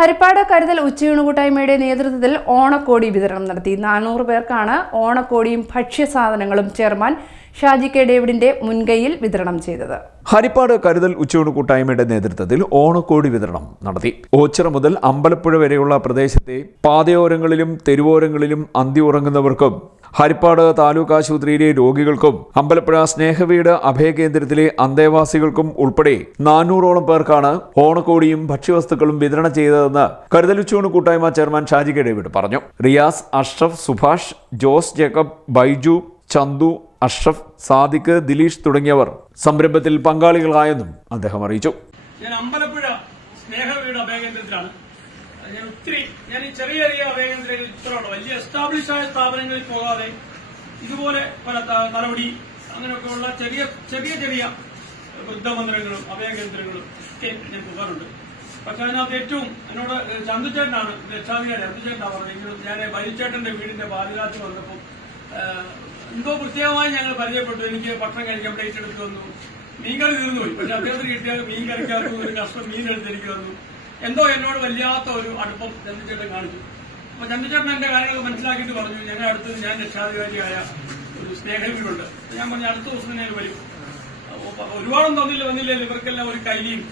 ഹരിപ്പാട് കരുതൽ ഉച്ചയൂണ് കൂട്ടായ്മയുടെ നേതൃത്വത്തിൽ ഓണക്കോടി വിതരണം നടത്തി. 400 പേർക്കാണ് ഓണക്കോടിയും ഭക്ഷ്യസാധനങ്ങളും ചെയർമാൻ ഷാജി കെ ഡേവിഡിന്റെ മുൻകൈയിൽ വിതരണം ചെയ്തത്. ഹരിപ്പാട് കരുതൽ ഉച്ചയൂണ് കൂട്ടായ്മയുടെ നേതൃത്വത്തിൽ ഓണക്കോടി വിതരണം നടത്തി. ഓച്ചിറ മുതൽ അമ്പലപ്പുഴ വരെയുള്ള പ്രദേശത്തെ പാതയോരങ്ങളിലും തെരുവോരങ്ങളിലും അന്തി ഉറങ്ങുന്നവർക്കും ഹരിപ്പാട് താലൂക്ക് ആശുപത്രിയിലെ രോഗികൾക്കും അമ്പലപ്പുഴ സ്നേഹവീട് അഭയകേന്ദ്രത്തിലെ അന്തേവാസികൾക്കും ഉൾപ്പെടെ 400ഓളം പേർക്കാണ് ഓണക്കോടിയും ഭക്ഷ്യവസ്തുക്കളും വിതരണം ചെയ്തതെന്ന് കരുതൽ ഉച്ചയൂണ് കൂട്ടായ്മ ചെയർമാൻ ഷാജി കെ ഡേവിഡ് പറഞ്ഞു. റിയാസ്, അഷ്റഫ്, സുഭാഷ്, ജോസ് ജേക്കബ്, ബൈജു, ചന്തു, അഷ്റഫ്, സാദിഖ്, ദിലീഷ് തുടങ്ങിയവർ സംരംഭത്തിൽ പങ്കാളികളായെന്നും അദ്ദേഹം അറിയിച്ചു. ഞാൻ അമ്പലപ്പുഴ സ്നേഹവീട് അഭയകേന്ദ്രത്തിലാണ്. ഞാൻ ഈ ചെറിയ ചെറിയ അഭയകേന്ദ്രങ്ങളിൽ ഇത്രയുള്ള വലിയ എസ്റ്റാബ്ലിഷ് ആയ സ്ഥാപനങ്ങളിൽ പോകാതെ ഇതുപോലെ പല തലമുടി അങ്ങനെയൊക്കെയുള്ള ചെറിയ ചെറിയ ചെറിയ വൃദ്ധമന്ദിരങ്ങളും അഭയകേന്ദ്രങ്ങളും ഒക്കെ ഞാൻ പോകാറുണ്ട്. പക്ഷെ അതിനകത്ത് ഏറ്റവും എന്നോട് ചന്തുചേട്ടനാണ് രക്ഷാധികാരി. ചന്തുചേട്ടനാണ് പറഞ്ഞെങ്കിലും ഞാൻ ബലിച്ചേട്ടന്റെ വീടിന്റെ പാതിരാത്രി വന്നപ്പോൾ എന്തോ പ്രത്യേകമായി ഞങ്ങൾ പരിചയപ്പെട്ടു. എനിക്ക് ഭക്ഷണം കഴിക്കാൻ പ്ലേറ്റ് എടുത്തു വന്നു. മീൻകറി തീർന്നുപോയി, പക്ഷെ അദ്ദേഹത്തിന് കിട്ടിയാൽ മീൻ കറിക്കാർക്ക് ഒരു കഷ്ണം മീൻ എടുത്ത് എനിക്ക് വന്നു. എന്തോ എന്നോട് വല്ലാത്ത ഒരു അടുപ്പം ചന്ദ്രചേട്ടൻ കാണിച്ചു. അപ്പൊ ചന്ദ്രചേട്ടൻ എന്റെ കാര്യങ്ങൾ മനസ്സിലാക്കിയിട്ട് പറഞ്ഞു, ഞങ്ങളുടെ അടുത്ത് ഞാൻ രക്ഷാധികാരിയായ ഒരു സ്നേഹവീടുണ്ട്. ഞാൻ പറഞ്ഞു അടുത്ത ദിവസം ഞാൻ വരും. ഒരുപാടൊന്നും വന്നില്ല. ഇവർക്കെല്ലാം ഒരു കൈലിയും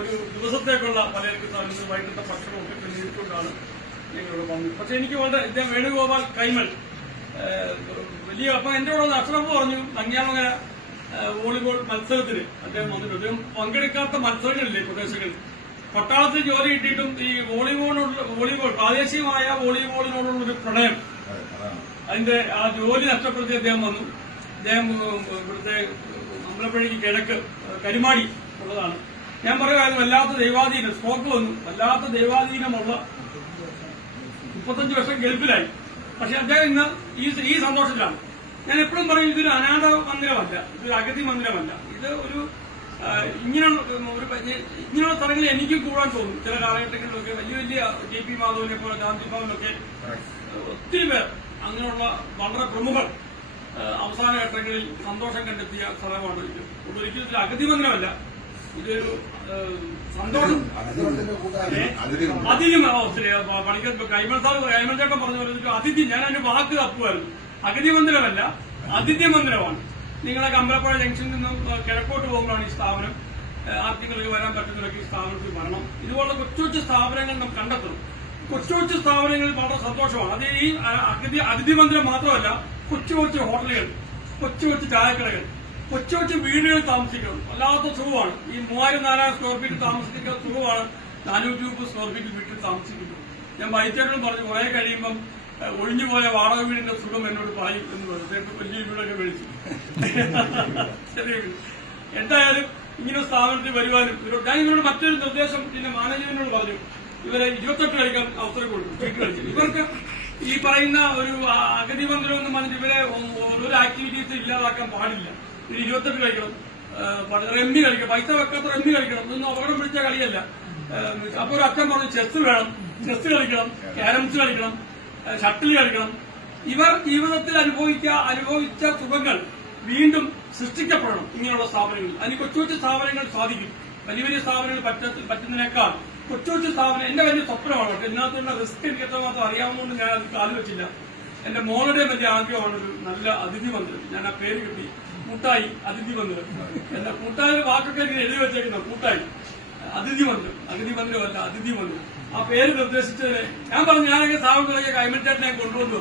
ഒരു ദിവസത്തേക്കുള്ള പലർക്കും വൈകിട്ടത്തെ ഭക്ഷണമൊക്കെ നേരിട്ടുകൊണ്ടാണ് ഞങ്ങളിവിടെ വന്നത്. പക്ഷെ എനിക്ക് വളരെ ഇദ്ദേഹം വേണുഗോപാൽ കൈമൾ വലിയ അപ്പൊ എന്റെ കൂടെ അഷ്റഫ് പറഞ്ഞു നങ്ങിയാമങ്ങര വോളിബോൾ മത്സരത്തിന് അദ്ദേഹം വന്നിട്ടുണ്ട്. അദ്ദേഹം പങ്കെടുക്കാത്ത മത്സരങ്ങളില്ലേ പ്രദേശങ്ങളിൽ പട്ടാളത്തിൽ ജോലി കിട്ടിയിട്ടും ഈ വോളിബോൾ പ്രാദേശികമായ വോളിബോളിനോടുള്ള ഒരു പ്രണയം, അതിന്റെ ആ ജോലി നഷ്ടപ്പെടുത്തി അദ്ദേഹം വന്നു. അദ്ദേഹം ഇവിടുത്തെ അമ്പലപ്പുഴയ്ക്ക് കിഴക്ക് കരുമാടി ഉള്ളതാണ്. ഞാൻ പറയുമായിരുന്നു വല്ലാത്ത ദൈവാധീനം, സ്ട്രോക്ക് വന്നു, വല്ലാത്ത ദൈവാധീനമുള്ള 35 വർഷം ഗൾഫിലായി. പക്ഷെ അദ്ദേഹം ഇന്ന് ഈ സന്തോഷത്തിലാണ്. ഞാൻ എപ്പോഴും പറയും ഇതൊരു അനാഥ മന്ദിരമല്ല, ഇതൊരു അഗതി മന്ദിരമല്ല. ഇത് ഒരു ഇങ്ങനെയുള്ള സ്ഥലങ്ങളിൽ എനിക്ക് കൂടാൻ തോന്നും. ചില കാലഘട്ടങ്ങളിലൊക്കെ വലിയ വലിയ JP മാധവനെ പോലെ ഗാന്ധി ഭവനിലൊക്കെ ഒത്തിരി പേർ അങ്ങനെയുള്ള വളരെ പ്രമുഖർ അവസാന ഘട്ടങ്ങളിൽ സന്തോഷം കണ്ടെത്തിയ സ്ഥലമാണ് ഇത്. ഒരിക്കലും ഇതിൽ അഗതി മന്ദിരമല്ല, ഇതൊരു സന്തോഷം. അതിഥി പണിക്കർ കൈമൾചേട്ടൻ പറഞ്ഞ പോലെ അതിഥി, ഞാൻ അതിന്റെ വാക്ക് തപ്പുമായിരുന്നു. അഗതി മന്ദിരമല്ല, അതിഥി മന്ദിരമാണ്. നിങ്ങളൊക്കെ അമ്പലപ്പുഴ ജംഗ്ഷനിൽ നിന്നും കിഴക്കോട്ട് പോകുമ്പോഴാണ് ഈ സ്ഥാപനം. ആർക്കെങ്കിലും വരാൻ പറ്റുന്നവരൊക്കെ ഈ സ്ഥാപനത്തിൽ വരണം. ഇതുപോലുള്ള കൊച്ചു കൊച്ചു സ്ഥാപനങ്ങൾ നാം കണ്ടെത്തണം. കൊച്ചു കൊച്ചു സ്ഥാപനങ്ങളിൽ വളരെ സന്തോഷമാണ്. അത് ഈ അതിഥി മന്ദിരം മാത്രമല്ല, കൊച്ചു കൊച്ചു ഹോട്ടലുകൾ, കൊച്ചു കൊച്ചു ചായക്കടകൾ, കൊച്ചു കൊച്ചു വീടുകളിൽ താമസിക്കണം. വല്ലാത്ത സുഖമാണ്. ഈ 3000-4000 സ്ക്വയർ ഫീറ്റ് താമസിക്കുന്ന സുഖമാണ് 430 സ്ക്വയർ ഫീറ്റ് വീട്ടിൽ താമസിക്കുന്നത്. ഞാൻ വൈദ്യരോടും പറഞ്ഞു കുറെ കഴിയുമ്പം ഒഴിഞ്ഞുപോയ വാടക വീടിന്റെ സുഖം എന്നോട് പറയും എന്ന് പറഞ്ഞു. വലിയ വീടൊക്കെ മേടിച്ചു. ചെറിയ വീട്. എന്തായാലും ഇങ്ങനെ സ്ഥാപനത്തിൽ വരുവാനും ഞാൻ ഇവരോട് മറ്റൊരു നിർദ്ദേശം പിന്നെ മാനേജ്മെന്റിനോട് പറഞ്ഞു. ഇവരെ 28 കളിക്കാൻ അവസരം കൊടുക്കും, ചീട്ട് കളിച്ചു. ഇവർക്ക് ഈ പറയുന്ന ഒരു അഗതി മന്ദിരം എന്ന് പറഞ്ഞിട്ട് ഇവരെ ഒരു ആക്ടിവിറ്റീസ് ഇല്ലാതാക്കാൻ പാടില്ല. 28 കളിക്കണം, റമ്മി കളിക്കണം, പൈസ വെക്കാത്ത റമ്മി കളിക്കണം. ഇതൊന്നും അപകടം പിടിച്ച കളിയല്ല. അപ്പൊ ഒരു അച്ഛൻ പറഞ്ഞു ചെസ് വേണം, ചെസ് കളിക്കണം, ക്യാരംസ് കളിക്കണം, ഷട്ടിൽ കളിക്കണം. ഇവർ ജീവിതത്തിൽ അനുഭവിച്ച സുഖങ്ങൾ വീണ്ടും സൃഷ്ടിക്കപ്പെടണം ഇങ്ങനെയുള്ള സ്ഥാപനങ്ങൾ. അതിന് കൊച്ചു കൊച്ചു സ്ഥാപനങ്ങൾ സാധിക്കും. വലിയ വലിയ സ്ഥാപനങ്ങൾ പറ്റുന്നതിനേക്കാൾ കൊച്ചു കൊച്ചു സ്ഥാപനം എന്റെ വലിയ സ്വപ്നമാണ്. ഇതിനകത്തുള്ള റിസ്ക് എനിക്ക് എത്രമാത്രം അറിയാവുന്നതുകൊണ്ട് ഞാൻ അത് കാല് വെച്ചില്ല. എന്റെ മോളുടെ വലിയ ആഗ്രഹമാണ് ഒരു നല്ല അതിഥി മന്ദിരം. ഞാൻ ആ പേര് കിട്ടി, കൂട്ടായി അതിഥി മന്ദിരം. എന്റെ കൂട്ടായ വാക്കൊക്കെ ഇങ്ങനെ എഴുതി വെച്ചേക്കുന്ന കൂട്ടായി അതിഥി മന്ദിരം. അഗതി മന്ദിരമല്ല, അതിഥി മന്ദിരം. ആ പേര് നിർദ്ദേശിച്ചതിന് ഞാൻ പറഞ്ഞു ഞാനൊക്കെ സ്ഥാപനത്തിലേക്ക് കൈമൾചേട്ടനെ കൊണ്ടുവന്നു.